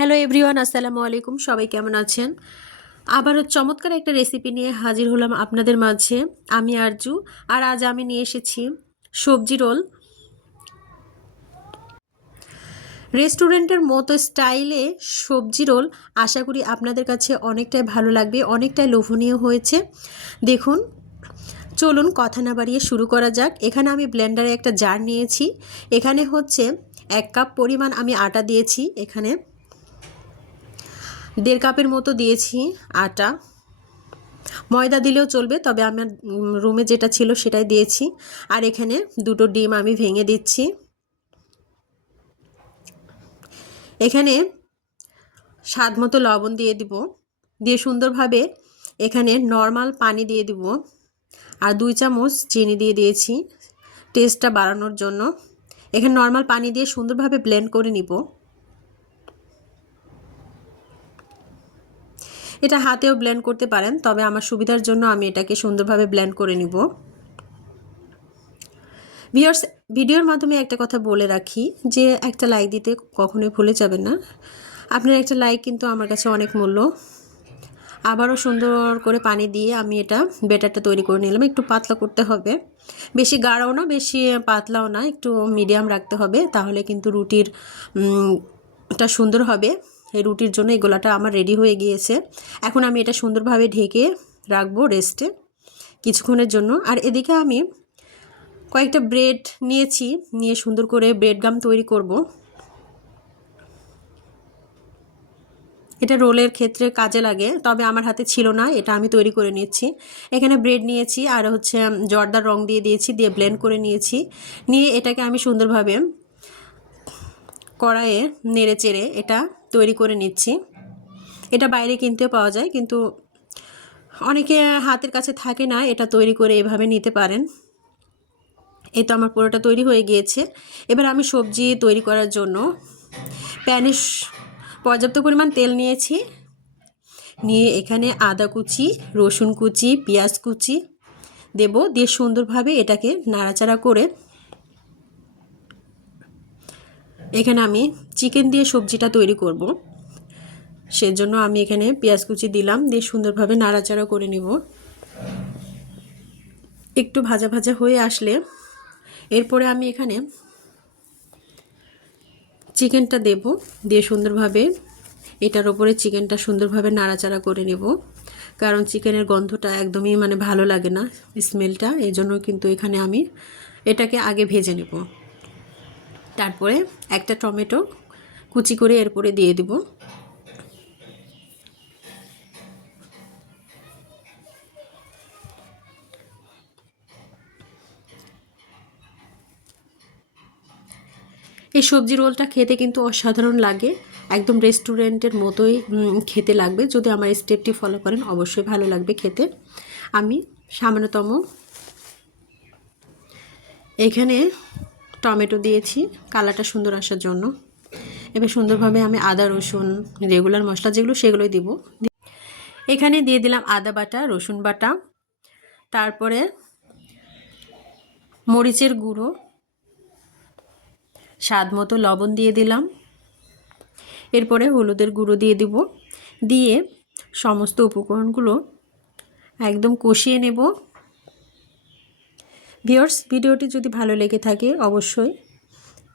Hello everyone, আসসালামু আলাইকুম। সবাই কেমন আছেন? আবারও চমৎকার একটা রেসিপি নিয়ে হাজির হলাম আপনাদের মাঝে। আমি আরজু, আর আজ আমি নিয়ে এসেছি সবজি রোল। রেস্টুরেন্টের মতো স্টাইলে সবজি রোল। আশা করি আপনাদের কাছে অনেকটাই ভালো লাগবে, অনেকটাই লোভনীয় হয়েছে। দেখুন, চলুন কথা না বাড়িয়ে শুরু করা যাক। এখানে আমি ব্লেন্ডারে একটা জার নিয়েছি। এখানে হচ্ছে 1 কাপ পরিমাণ আমি আটা দিয়েছি। এখানে 1.5 কাপের মতো দিয়েছি আটা। ময়দা দিলেও চলবে, তবে আমার রুমে যেটা ছিল সেটাই দিয়েছি। আর এখানে 2টো ডিম আমি ভেঙে দিচ্ছি। এখানে স্বাদ মতো লবণ দিয়ে দিব, দিয়ে সুন্দরভাবে এখানে নর্মাল পানি দিয়ে দিব, আর 2 চামচ চিনি দিয়ে দিয়েছি টেস্টটা বাড়ানোর জন্য। এখানে নর্মাল পানি দিয়ে সুন্দরভাবে ব্লেন্ড করে নিব। এটা হাতেও ব্লেন্ড করতে পারেন, তবে আমার সুবিধার জন্য আমি এটাকে সুন্দরভাবে ব্লেন্ড করে নিব। ভিউয়ার্স, ভিডিওর মাধ্যমে একটা কথা বলে রাখি যে একটা লাইক দিতে কখনোই ভুলে যাবেন না। আপনার একটা লাইক কিন্তু আমার কাছে অনেক মূল্য। আবারও সুন্দর করে পানি দিয়ে আমি এটা ব্যাটারটা তৈরি করে নিলাম। একটু পাতলা করতে হবে, বেশি গাঢ়ও না বেশি পাতলাও না, একটু মিডিয়াম রাখতে হবে, তাহলে কিন্তু রুটির টা সুন্দর হবে। এই রুটির জন্য এই গোলাটা আমার রেডি হয়ে গিয়েছে। এখন আমি এটা সুন্দরভাবে ঢেকে রাখবো রেস্টে কিছুক্ষণের জন্য। আর এদিকে আমি কয়েকটা ব্রেড নিয়েছি, নিয়ে সুন্দর করে ব্রেড গাম তৈরি করব। এটা রোলের ক্ষেত্রে কাজে লাগে, তবে আমার হাতে ছিল না, এটা আমি তৈরি করে নিয়েছি। এখানে ব্রেড নিয়েছি, আর হচ্ছে জর্দার রং দিয়ে দিয়েছি, দিয়ে ব্লেন্ড করে নিয়েছি। নিয়ে এটাকে আমি সুন্দরভাবে কড়াইয়ে নেড়ে চেড়ে এটা তৈরি করে নিচ্ছি। এটা বাইরে কিনতেও পাওয়া যায়, কিন্তু অনেকে হাতের কাছে থাকে না, এটা তৈরি করে এভাবে নিতে পারেন। এই তো আমার পুরোটা তৈরি হয়ে গিয়েছে। এবার আমি সবজি তৈরি করার জন্য প্যানে পর্যাপ্ত পরিমাণ তেল নিয়েছি। নিয়ে এখানে আদা কুচি, রসুন কুচি, পেঁয়াজ কুচি দেব, দিয়ে সুন্দরভাবে এটাকে নাড়াচাড়া করে এখানে আমি চিকেন দিয়ে সবজিটা তৈরি করব। সেজন্য আমি এখানে পেঁয়াজ কুচি দিলাম, দিয়ে সুন্দরভাবে নাড়াচাড়া করে নিব। একটু ভাজা ভাজা হয়ে আসলে এরপরে আমি এখানে চিকেনটা দেব, দিয়ে সুন্দরভাবে এটার উপরে চিকেনটা সুন্দরভাবে নাড়াচাড়া করে নেব, কারণ চিকেনের গন্ধটা একদমই ভালো লাগে না, স্মেলটা। এই জন্য কিন্তু এখানে আমি এটাকে আগে ভেজে নেব। তারপরে একটা টমেটো কুচি করে এরপরে দিয়ে দিব। এই সবজি রোলটা খেতে কিন্তু অসাধারণ লাগে, একদম রেস্টুরেন্টের মতোই খেতে লাগবে। যদি আমার স্টেপটি ফলো করেন অবশ্যই ভালো লাগবে খেতে। আমি সামান্যতম এখানে টমেটো দিয়েছি কালারটা সুন্দর আসার জন্য। এবার সুন্দরভাবে আমি আদা রসুন রেগুলার মশলা যেগুলো সেগুলোই দিব। এখানে দিয়ে দিলাম আদা বাটা, রসুন বাটা, তারপরে মরিচের গুঁড়ো, স্বাদ মতো লবণ দিয়ে দিলাম, এরপরে হলুদের গুঁড়ো দিয়ে দিব। দিয়ে সমস্ত উপকরণগুলো একদম কষিয়ে নেব। ভিউয়ার্স, ভিডিওটি যদি ভালো লেগে থাকে অবশ্যই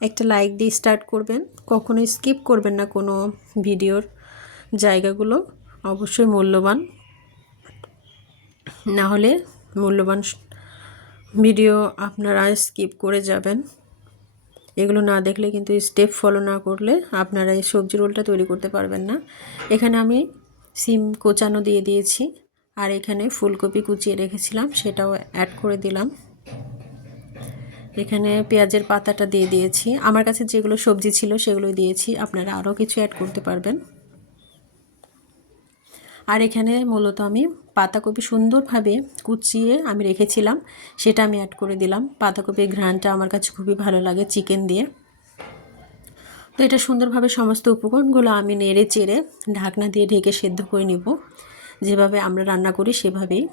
একটা লাইক দিয়ে স্টার্ট করবেন, কখনোই স্কিপ করবেন না কোনো ভিডিওর জায়গাগুলো, অবশ্যই মূল্যবান, না হলে মূল্যবান ভিডিও আপনারা স্কিপ করে যাবেন। এগুলো না দেখলে কিন্তু স্টেপ ফলো না করলে আপনারা এই সবজি রোলটা তৈরি করতে পারবেন না। এখানে আমি সিম কোচানো দিয়ে দিয়েছি, আর এখানে ফুলকপি কুচিয়ে রেখেছিলাম সেটাও অ্যাড করে দিলাম। এখানে পেঁয়াজের পাতাটা দিয়ে দিয়েছি। আমার কাছে যেগুলো সবজি ছিল সেগুলোই দিয়েছি, আপনারা আরও কিছু অ্যাড করতে পারবেন। আর এখানে মূলত আমি পাতাকপি সুন্দরভাবে কুচিয়ে আমি রেখেছিলাম, সেটা আমি অ্যাড করে দিলাম। পাতাকপির ঘ্রাণটা আমার কাছে খুবই ভালো লাগে চিকেন দিয়ে। তো এটা সুন্দরভাবে সমস্ত উপকরণগুলো আমি নেড়ে চেড়ে ঢাকনা দিয়ে ঢেকে সেদ্ধ করে নিব, যেভাবে আমরা রান্না করি সেভাবেই।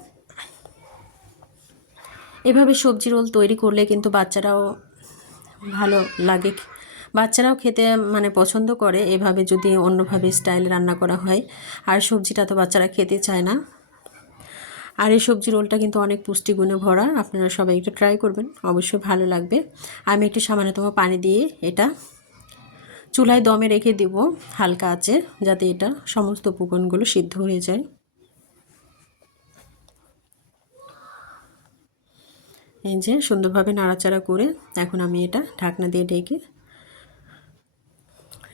এভাবে সবজি রোল তৈরি করলে কিন্তু বাচ্চারাও ভালো লাগে, বাচ্চারাও খেতে মানে পছন্দ করে এভাবে যদি অন্যভাবে স্টাইল রান্না করা হয়। আর সবজিটা তো বাচ্চারা খেতে চায় না। আর এই সবজি রোলটা কিন্তু অনেক পুষ্টিগুণে ভরা, আপনারা সবাই একটু ট্রাই করবেন, অবশ্যই ভালো লাগবে। আমি একটু সামান্যতম পানি দিয়ে এটা চুলায় দমে রেখে দিব হালকা আঁচে, যাতে এটা সমস্ত উপকরণগুলো সিদ্ধ হয়ে যায়। এই যে সুন্দরভাবে নাড়াচাড়া করে এখন আমি এটা ঢাকনা দিয়ে ঢেকে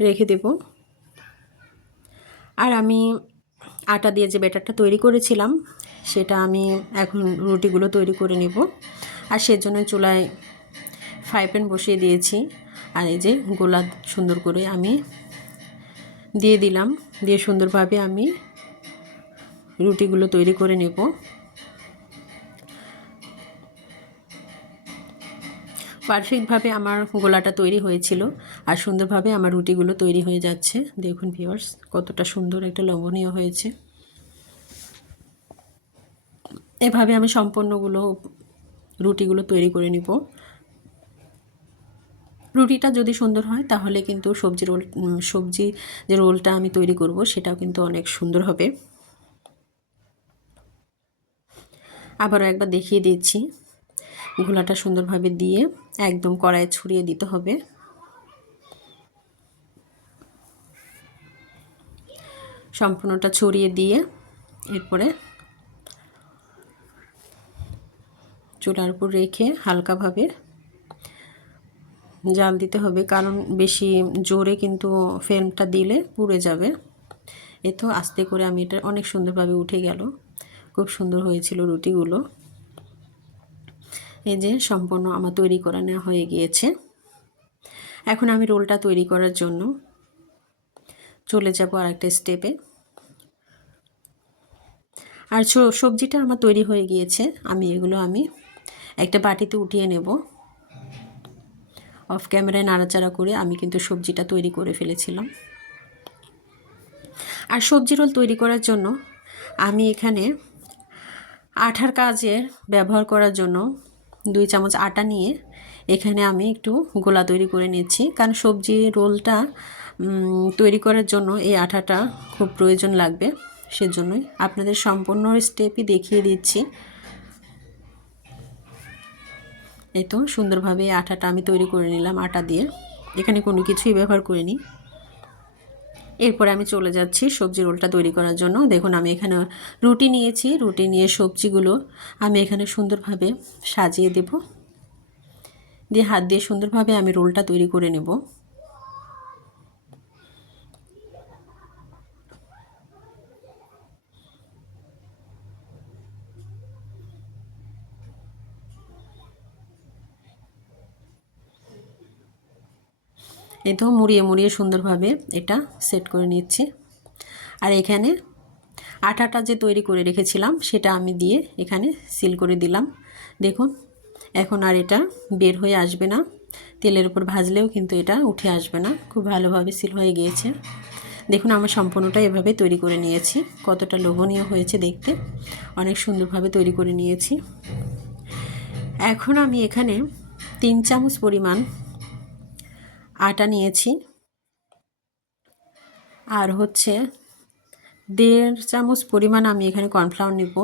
রেখে দেব। আর আমি আটা দিয়ে যে ব্যাটারটা তৈরি করেছিলাম সেটা আমি এখন রুটিগুলো তৈরি করে নেব। আর সেজন্য চুলায় ফ্রাই প্যান বসিয়ে দিয়েছি। আর এই যে গোলা সুন্দর করে আমি দিয়ে দিলাম, দিয়ে সুন্দরভাবে আমি রুটিগুলো তৈরি করে নেব। পারফেক্টভাবে আমার গোলাটা তৈরি হয়েছিল আর সুন্দরভাবে আমার রুটিগুলো তৈরি হয়ে যাচ্ছে। দেখুন ভিউয়ার্স, কতটা সুন্দর একটা লোভনীয় হয়েছে। এভাবে আমি সম্পূর্ণগুলো রুটিগুলো তৈরি করে নিব। রুটিটা যদি সুন্দর হয় তাহলে কিন্তু সবজি যে রোলটা আমি তৈরি করব সেটাও কিন্তু অনেক সুন্দর হবে। আবারও একবার দেখিয়ে দিচ্ছি, গোলাটা সুন্দরভাবে দিয়ে একদম কড়াইয়ে ছড়িয়ে দিতে হবে। সম্পূর্ণটা ছড়িয়ে দিয়ে এরপরে চুলার উপর রেখে হালকাভাবে জাল দিতে হবে, কারণ বেশি জোরে কিন্তু ফ্লেমটা দিলে পুড়ে যাবে। এ তো আস্তে করে আমি এটা অনেক সুন্দরভাবে উঠে গেল, খুব সুন্দর হয়েছিল রুটিগুলো। এই যে সম্পূর্ণ আমার তৈরি করা নেওয়া হয়ে গিয়েছে। এখন আমি রোলটা তৈরি করার জন্য চলে যাব আরেকটা স্টেপে। আর সবজিটা আমার তৈরি হয়ে গিয়েছে, এগুলো আমি একটা বাটিতে উঠিয়ে নেব। অফ ক্যামেরায় নাড়াচাড়া করে আমি কিন্তু সবজিটা তৈরি করে ফেলেছিলাম। আর সবজি রোল তৈরি করার জন্য আমি এখানে আটার কাজে ব্যবহার করার জন্য 2 চামচ আটা নিয়ে এখানে আমি একটু গোলা তৈরি করে নিচ্ছি, কারণ সবজি রোলটা তৈরি করার জন্য এই আটাটা খুব প্রয়োজন লাগবে। সেজন্যই আপনাদের সম্পূর্ণ স্টেপই দেখিয়ে দিচ্ছি। এই তো সুন্দরভাবে আটাটা আমি তৈরি করে নিলাম আটা দিয়ে, এখানে কোনো কিছুই ব্যবহার করিনি। এরপরে আমি চলে যাচ্ছি সবজি রোলটা তৈরি করার জন্য। দেখুন আমি এখানে রুটি নিয়েছি, রুটি নিয়ে সবজিগুলো আমি এখানে সুন্দরভাবে সাজিয়ে দেব, দিয়ে হাত দিয়ে সুন্দরভাবে আমি রোলটা তৈরি করে নেব। এই তো মুড়িয়ে মুড়িয়ে সুন্দরভাবে এটা সেট করে নিচ্ছি। আর এখানে আটাটা যে তৈরি করে রেখেছিলাম সেটা আমি দিয়ে এখানে সিল করে দিলাম। দেখুন এখন আর এটা বের হয়ে আসবে না, তেলের উপর ভাজলেও কিন্তু এটা উঠে আসবে না, খুব ভালোভাবে সিল হয়ে গিয়েছে। দেখুন আমার সম্পূর্ণটা এভাবে তৈরি করে নিয়েছি, কতটা লোভনীয় হয়েছে দেখতে, অনেক সুন্দরভাবে তৈরি করে নিয়েছি। এখন আমি এখানে 3 চামচ পরিমাণ আটা নিয়েছি, আর হচ্ছে 1.5 চামচ পরিমাণ আমি এখানে কর্নফ্লাওয়ার নিব।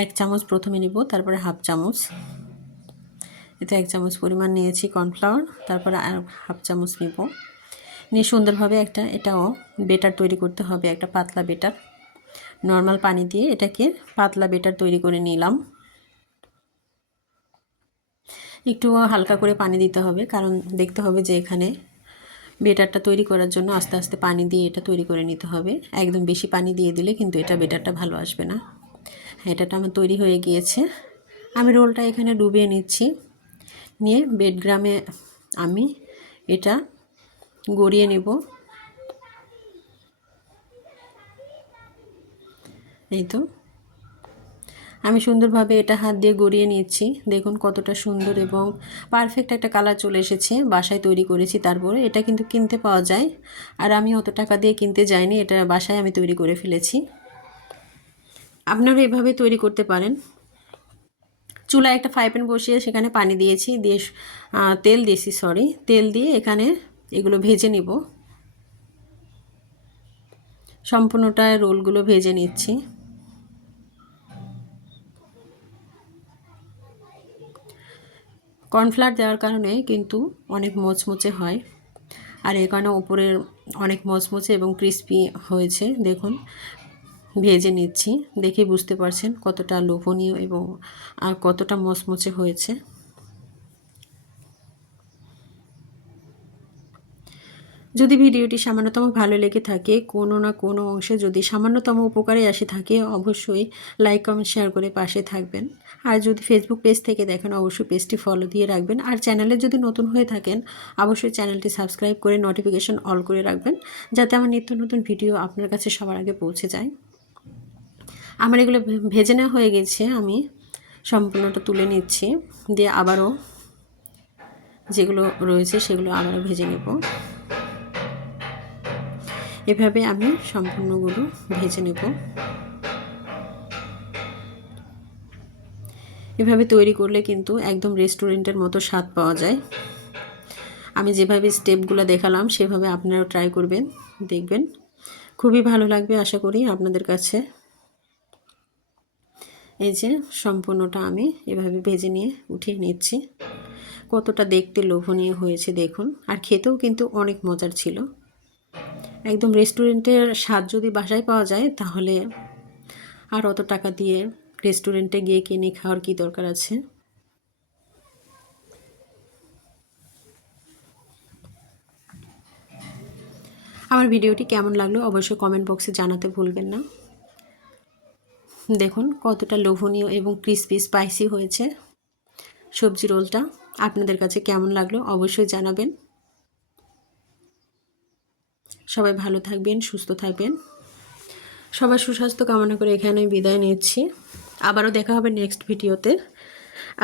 1 চামচ প্রথমে নিব, তারপরে হাফ চামচ, এতে 1 চামচ পরিমাণ নিয়েছি কর্নফ্লাওয়ার, তারপরে আর হাফ চামচ নিব। নিয়ে সুন্দরভাবে এটাও বেটার তৈরি করতে হবে, একটা পাতলা বেটার। নর্মাল পানি দিয়ে এটাকে পাতলা বেটার তৈরি করে নিলাম। একটু হালকা করে পানি দিতে হবে, কারণ দেখতে হবে যে এখানে বেটারটা তৈরি করার জন্য আস্তে আস্তে পানি দিয়ে এটা তৈরি করে নিতে হবে। একদম বেশি পানি দিয়ে দিলে কিন্তু এটা বেটারটা ভালো আসবে না। এটাটা আমার তৈরি হয়ে গিয়েছে। আমি রোলটা এখানে ডুবিয়ে নিচ্ছি, নিয়ে বেডগ্রামে আমি এটা গড়িয়ে নেব। এই তো আমি সুন্দরভাবে এটা হাত দিয়ে গড়িয়ে নিচ্ছি। দেখুন কতটা সুন্দর এবং পারফেক্ট একটা কালার চলে এসেছে। বাসায় তৈরি করেছি, তারপরে এটা কিন্তু কিনতে পাওয়া যায়, আর আমি অত টাকা দিয়ে কিনতে যাইনি, এটা বাসায় আমি তৈরি করে ফেলেছি। আপনারা এভাবে তৈরি করতে পারেন। চুলায় একটা ফ্রাই প্যান বসিয়ে সেখানে পানি দিয়েছি, দিয়ে তেল দিয়েছি, তেল দিয়ে এখানে এগুলো ভেজে নিব। সম্পূর্ণটা রোলগুলো ভেজে নিচ্ছি। কর্নফ্লাওয়ার দেওয়ার কারণে কিন্তু অনেক মচমচে হয়, আর এই কারণে উপরের অনেক মচমচে এবং ক্রিস্পি হয়েছে। দেখুন ভেজে নিচ্ছি, দেখে বুঝতে পারছেন কতটা লোভনীয় এবং কতটা মচমচে হয়েছে। যদি ভিডিওটি সামান্যতম ভালো লেগে থাকে, কোনো না কোনো অংশে যদি সামান্যতম উপকারে আসে থাকে, অবশ্যই লাইক কমেন্ট শেয়ার করে পাশে থাকবেন। আর যদি ফেসবুক পেজ থেকে দেখেন অবশ্যই পেজটি ফলো দিয়ে রাখবেন। আর চ্যানেলে যদি নতুন হয়ে থাকেন অবশ্যই চ্যানেলটি সাবস্ক্রাইব করে নোটিফিকেশন অল করে রাখবেন, যাতে আমার নিত্য নতুন ভিডিও আপনার কাছে সবার আগে পৌঁছে যায়। আমার এগুলো ভেজে নেওয়া হয়ে গেছে, আমি সম্পূর্ণটা তুলে নিচ্ছি, দিয়ে আবারও যেগুলো রয়েছে সেগুলো আবারও ভেজে নেব। এভাবে আমি সম্পূর্ণগুলো ভেজে নেব। এভাবে তৈরি করলে কিন্তু একদম রেস্টুরেন্টের মতো স্বাদ পাওয়া যায়। আমি যেভাবে স্টেপগুলো দেখালাম সেভাবে আপনারাও ট্রাই করবেন, দেখবেন খুবই ভালো লাগবে আশা করি আপনাদের কাছে। এই যে সম্পূর্ণটা আমি এভাবে ভেজে নিয়ে উঠিয়ে নিচ্ছি। কতটা দেখতে লোভনীয় হয়েছে দেখুন, আর খেতেও কিন্তু অনেক মজার ছিল। একদম রেস্টুরেন্টের স্বাদ যদি বাসায় পাওয়া যায় তাহলে আর অত টাকা দিয়ে রেস্টুরেন্টে গিয়ে কিনে খাওয়ার কি দরকার আছে। আমার ভিডিওটি কেমন লাগলো অবশ্যই কমেন্ট বক্সে জানাতে ভুলবেন না। দেখুন কতটা লোভনীয় এবং ক্রিস্পি স্পাইসি হয়েছে সবজি রোলটা। আপনাদের কাছে কেমন লাগলো অবশ্যই জানাবেন। সবাই ভালো থাকবেন, সুস্থ থাকবেন। সবার সুস্বাস্থ্য কামনা করে এখানে বিদায় নিচ্ছি। আবারও দেখা হবে নেক্সট ভিডিওতে।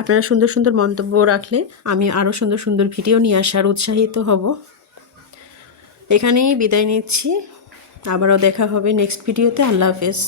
আপনারা সুন্দর সুন্দর মন্তব্য রাখলে আমি আরও সুন্দর সুন্দর ভিডিও নিয়ে আসার উৎসাহিত হব। এখানেই বিদায় নিচ্ছি, আবারও দেখা হবে নেক্সট ভিডিওতে। আল্লাহ হাফেজ।